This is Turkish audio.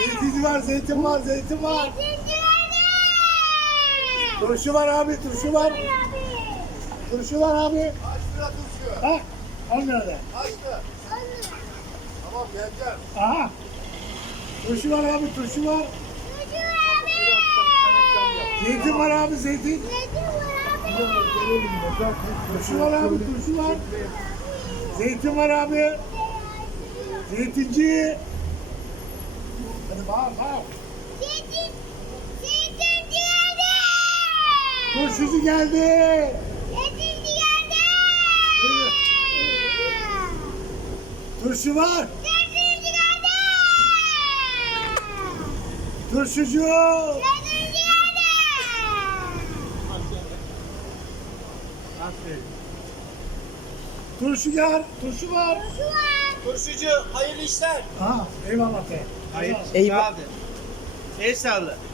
Var, zeytin var, zeytin var, zeytin var. Turşu var, abi, turşu, turşu var abi, turşu var. Turşu var abi. Kaç bir turşu. Ha, al bir de. Tamam, geleceğim. Aha. Turşu var abi, turşu var. Turşu zeytin abi. Var abi, zeytin. Zeytin var abi. Zeytin var abi, zeytin. Turşu var abi, turşu var. Zeytin var abi. Zeytinci. Zeytin Zeytinci. Hadi geldi. Dur sesin geldi. Çetin, çetin, çetin. Turşu var. Çetin, çetin, çetin. Turşucu. Çetin, çetin. Turşu, ya, turşu var. Turşu var. Turşucu hayırlı işler. Ha, eyvallah be. Hayır. Evet. Eyvallah. Ev sağlığı.